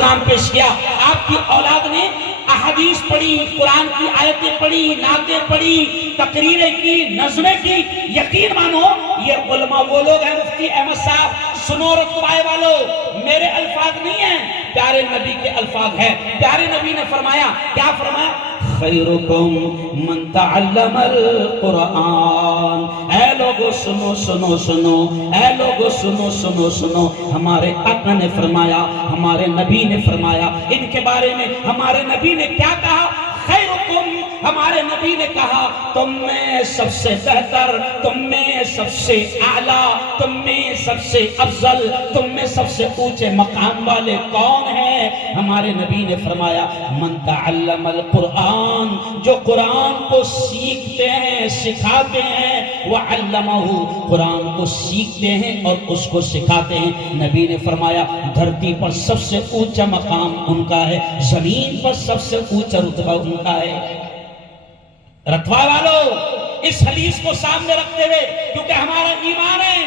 Programme پیش کیا، آپ کی اولاد نے احادیث پڑھی، قرآن کی آیتیں پڑھی، نعتیں پڑھی، تقریریں کی، نظمیں کی. یقین مانو یہ علماء وہ لوگ ہیں. مفتی احمد صاحب سنو رتبائے والو، میرے الفاظ نہیں ہیں، پیارے نبی کے الفاظ ہیں. پیارے نبی نے فرمایا، کیا فرمایا؟ خیرکم من تعلم القرآن. اے لوگو سنو سنو سنو، اے لوگو سنو سنو سنو. ہمارے آقا نے فرمایا، ہمارے نبی نے فرمایا ان کے بارے میں. ہمارے نبی نے کیا کہا؟ خیرکم. ہمارے نبی نے کہا تم میں سب سے بہتر، تم میں سب سے اعلیٰ، تم میں سب سے افضل، تم میں سب سے اونچے مقام والے کون ہیں؟ ہمارے نبی نے فرمایا من تعلم القرآن، جو قرآن کو سیکھتے ہیں سکھاتے ہیں، وعلمہ، قرآن کو سیکھتے ہیں اور اس کو سکھاتے ہیں. نبی نے فرمایا دھرتی پر سب سے اونچا مقام ان کا ہے، زمین پر سب سے اونچا رتبہ ان کا ہے. رتبہ والو اس حدیث کو سامنے رکھتے ہوئے، کیونکہ ہمارا ایمان ہے،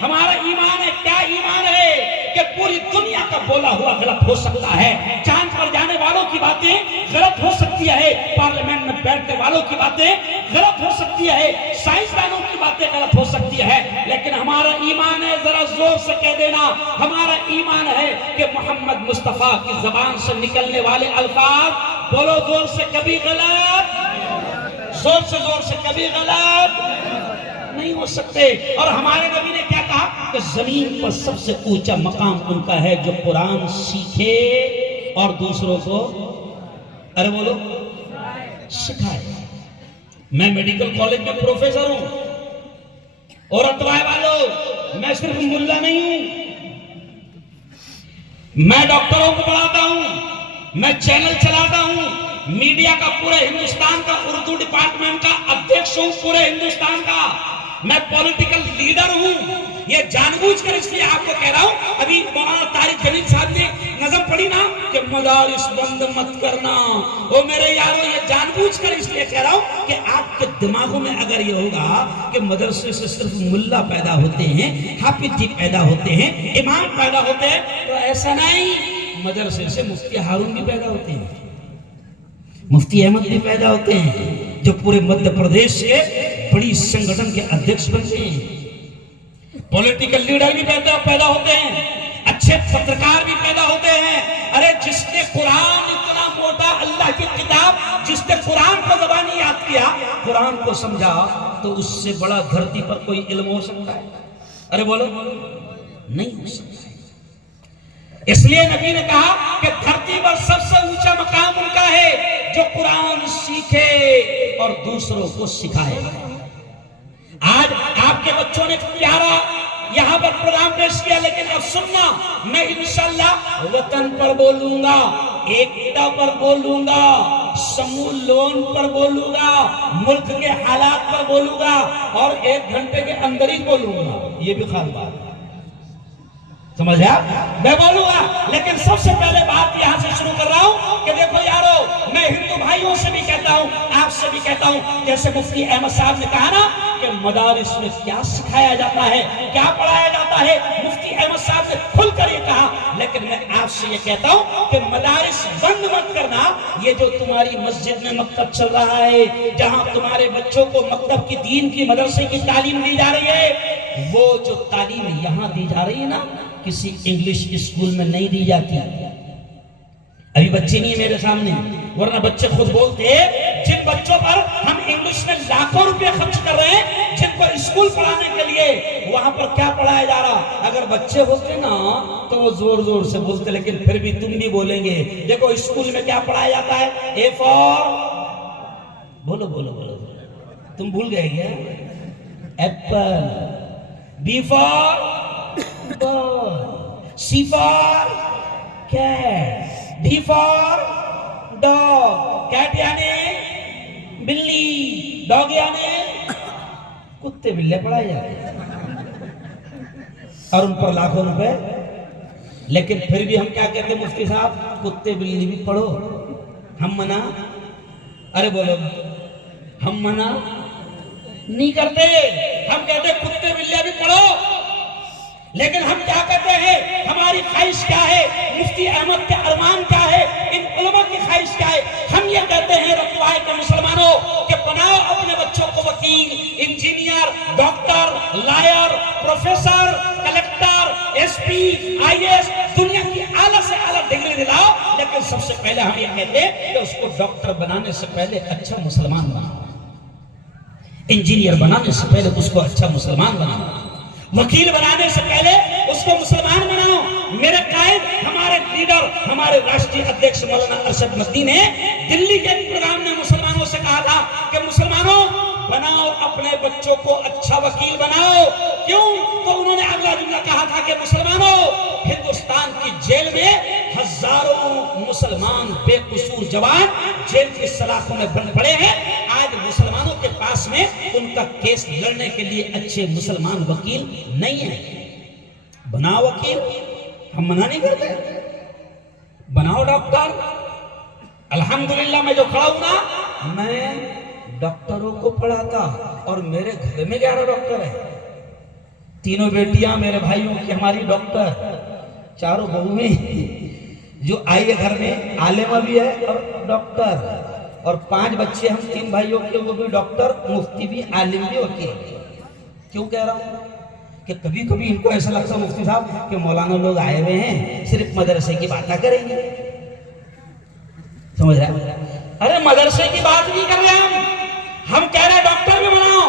ہمارا ایمان ہے. کیا ایمان ہے؟ کہ پوری دنیا کا بولا ہوا غلط ہو سکتا ہے، چاند پر جانے والوں کی باتیں غلط ہو سکتی ہے، پارلیمنٹ میں بیٹھنے والوں کی باتیں غلط ہو سکتی ہے، سائنسدانوں کی باتیں غلط ہو سکتی ہے، لیکن ہمارا ایمان ہے، ذرا زور سے کہہ دینا، ہمارا ایمان ہے کہ محمد مصطفیٰ کی زبان سے نکلنے والے الفاظ، بولو زور سے، کبھی غلط، زور سے کبھی غلط نہیں ہو سکتے. اور ہمارے نبی نے کیا کہا کہ زمین پر سب سے اونچا مقام ان کا ہے جو قرآن سیکھے اور دوسروں کو، ارے بولو، سکھائے. میں میڈیکل کالج میں پروفیسر ہوں، اور اتوائے والو میں صرف ملا نہیں ہوں، میں ڈاکٹروں کو پڑھاتا ہوں، میں چینل چلاتا ہوں، میڈیا کا پورے ہندوستان کا اردو ڈپارٹمنٹ کا ادھیکش ہوں پورے ہندوستان کا، میں پولیٹیکل لیڈر ہوں. یہ جان بوجھ کر اس لیے آپ کو کہہ رہا ہوں. ابھی مولانا طارق جمیل صاحب نے نظم پڑھی نا کہ مدارس بند مت کرنا، او میرے یارو یہ جان بوجھ کر اس لیے کہہ رہا ہوں کہ آپ کے دماغوں میں اگر یہ ہوگا کہ مدرسے سے صرف ملا پیدا ہوتے ہیں، حافظ جی پیدا ہوتے ہیں، امام پیدا ہوتے ہیں، تو ایسا نہیں. مدرسے سے مفتی ہارون بھی پیدا ہوتے ہیں، مفتی احمد بھی پیدا ہوتے ہیں، جو پورے مدھیہ پردیش کے بڑی سنگھٹن کے ادھیکش بنتے ہیں. پولیٹیکل لیڈر بھی پیدا ہوتے ہیں، اچھے پترکار بھی پیدا ہوتے ہیں. ارے جس نے قرآن اتنا موٹا اللہ کی کتاب، جس نے قرآن کو زبانی یاد کیا، قرآن کو سمجھا، تو اس سے بڑا دھرتی پر کوئی علم ہو سکتا ہے؟ ارے بولو، نہیں ہو سکتا. اس لیے نبی نے کہا کہ دھرتی پر سب سے اونچا مقام ان کا ہے جو قرآن سیکھے اور دوسروں کو سکھائے. آج آپ کے بچوں نے پیارا یہاں پر پروگرام پیش کیا، لیکن اب سننا، میں انشاءاللہ وطن پر بولوں گا، ایکتا پر بولوں گا، سمو لون پر بولوں گا، ملک کے حالات پر بولوں گا، اور 1 گھنٹے کے اندر ہی بولوں گا. یہ بھی خاص بات ہے، سمجھے آپ؟ میں بولوں گا، لیکن سب سے پہلے بات یہاں سے شروع کر رہا ہوں کہ دیکھو یارو، میں ہندو بھائیوں سے بھی کہتا ہوں، آپ سے بھی کہتا ہوں، جیسے مفتی احمد صاحب نے کہا نا کہ مدارس میں کیا سکھایا جاتا ہے، کیا پڑھایا جاتا ہے، مفتی احمد صاحب نے کھل کر یہ کہا. لیکن میں آپ سے یہ کہتا ہوں کہ مدارس بند مت کرنا. یہ جو تمہاری مسجد میں مکتب چل رہا ہے، جہاں تمہارے بچوں کو مکتب کی دین کی مدرسے کی تعلیم دی جا رہی ہے، وہ جو تعلیم یہاں دی جا رہی ہے نا، کسی انگلش اسکول میں نہیں دی جاتی. ابھی بچے نہیں ہیں میرے سامنے، ورنہ بچے خود بولتے ہیں. جن بچوں پر ہم انگلش میں لاکھوں روپے خرچ کر رہے ہیں، جن کو اسکول پڑھانے کے لیے، وہاں پر کیا پڑھایا جا رہا؟ اگر بچے ہوتے نا تو وہ زور زور سے بولتے، لیکن پھر بھی تم بھی بولیں گے. دیکھو اسکول میں کیا پڑھایا جاتا ہے؟ اے فار، بولو بولو بولو، تم بھول گئے کیا؟ Apple. B for ball, C for cat, D for dog. cat یعنی بلی، ڈاگ یعنی کتے بلے پڑھائے جاتے ہیں اور ان پر لاکھوں روپے. لیکن پھر بھی ہم کیا کہتے ہیں مفتی صاحب؟ کتے بلی بھی پڑھو. ہم منع، ارے بولو، ہم منع نہیں کرتے. ہم کہتے ہیں کتے بلے بھی پڑھو. لیکن ہم کیا کہتے ہیں؟ ہماری خواہش کیا ہے؟ مفتی احمد کے ارمان ہے. ہم یہ کہتے ہیں رتوائے کے مسلمانوں کہ بناؤ اپنے بچوں کو وکیل, engineer, doctor, lawyer, professor, collector, S P, I S, دنیا کی اعلیٰ سے اعلیٰ ڈگری دلاؤ, لیکن سب سے پہلے ہم یہ کہتے ہیں کہ اس کو ڈاکٹر بنانے سے پہلے اچھا مسلمان بناؤ, انجینئر بنانے سے پہلے اس کو اچھا مسلمان بناؤ, وکیل بنانے سے پہلے اس کو مسلمان بناؤ. میرے قائد, ہمارے لیڈر, ہمارے راشٹریہ ادھیکش مولانا ارشد مدنی نے دلی کے پروگرام میں مسلمانوں سے کہا تھا کہ مسلمانوں بناؤ اپنے بچوں کو اچھا وکیل بناؤ. کیوں؟ تو انہوں نے اگلا جملہ کہا تھا کہ مسلمانوں ہندوستان کی جیل میں ہزاروں مسلمان بے قصور جوان جیل کی سلاخوں میں بند پڑے ہیں. آج مسلمانوں کے پاس میں ان کا کیس لڑنے کے لیے اچھے مسلمان وکیل نہیں ہیں. بناؤ وکیل, ہم منع نہیں کرتے, بناؤ ڈاکٹر. الحمدللہ میں جو کھڑا ہوں نا, میں ڈاکٹروں کو پڑھاتا اور میرے گھر میں 11 ڈاکٹر ہیں. تینوں بیٹیاں میرے بھائیوں کی ہماری ڈاکٹر, چاروں بہویں جو آئی ہے گھر میں, عالمہ بھی ہے اور ڈاکٹر, اور 5 بچے ہم 3 بھائیوں کے, وہ بھی ڈاکٹر, مفتی بھی, عالم بھی, وکیل بھی. کیوں کہہ رہا ہوں کہ کبھی کبھی ان کو ایسا لگتا ہے مفتی صاحب کہ مولانا لوگ آئے ہوئے ہیں صرف مدرسے کی باتیں کریں گے. سمجھ رہے؟ ارے مدرسے کی بات نہیں کر رہے ہم کہہ رہے ہیں ڈاکٹر بھی بناؤ,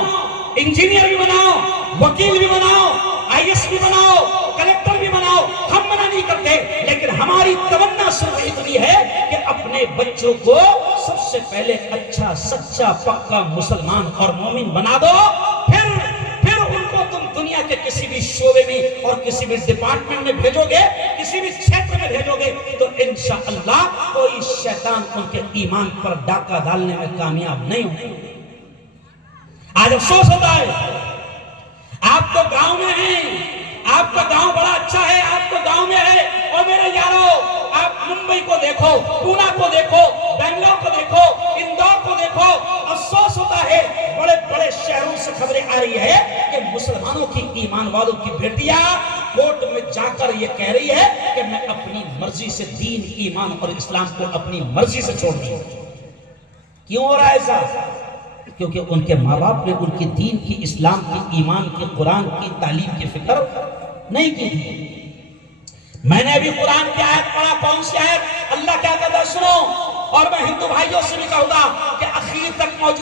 انجینئر بھی بناؤ, وکیل بھی بناؤ, آئی ایس بھی بناؤ, کلیکٹر بھی بناؤ. ہم منع نہیں کرتے, لیکن ہماری تمنا صرف اتنی ہے کہ اپنے بچوں کو سب سے پہلے اچھا سچا پکا مسلمان اور مومن بنا دو. پھر ان کو تم دنیا کے کسی بھی شعبے میں اور کسی بھی ڈپارٹمنٹ میں بھیجو گے, کسی بھی چھیتر میں بھیجو گے, تو انشاءاللہ کوئی شیطان ان کے ایمان پر ڈاکہ ڈالنے میں کامیاب نہیں ہوگا. آج افسوس ہوتا ہے, آپ تو گاؤں میں ہیں, آپ کا گاؤں بڑا اچھا ہے, آپ تو گاؤں میں ہے, اور میرے یارو آپ ممبئی کو دیکھو, پونا کو دیکھو, بنگلور کو دیکھو, اندور کو دیکھو. افسوس ہوتا ہے بڑے بڑے شہروں سے خبریں آ رہی ہے کہ مسلمانوں کی, ایمان والوں کی بیٹیاں کورٹ میں جا کر یہ کہہ رہی ہے کہ میں اپنی مرضی سے دین, ایمان اور اسلام کو اپنی مرضی سے چھوڑ دوں. کیوں ہو رہا ہے ایسا؟ کیونکہ ان کے ماں باپ نے ان کی دین کی, اسلام کی, ایمان کی, قرآن کی تعلیم کی فکر نہیں کی تھی. میں نے ابھی قرآن کی آیت پڑھا, کون سی آیت؟ اللہ کیا کہتا ہے سنو, اور میں ہندو بھائیوں سے بھی کہوں گا کہ اخیر تک موجود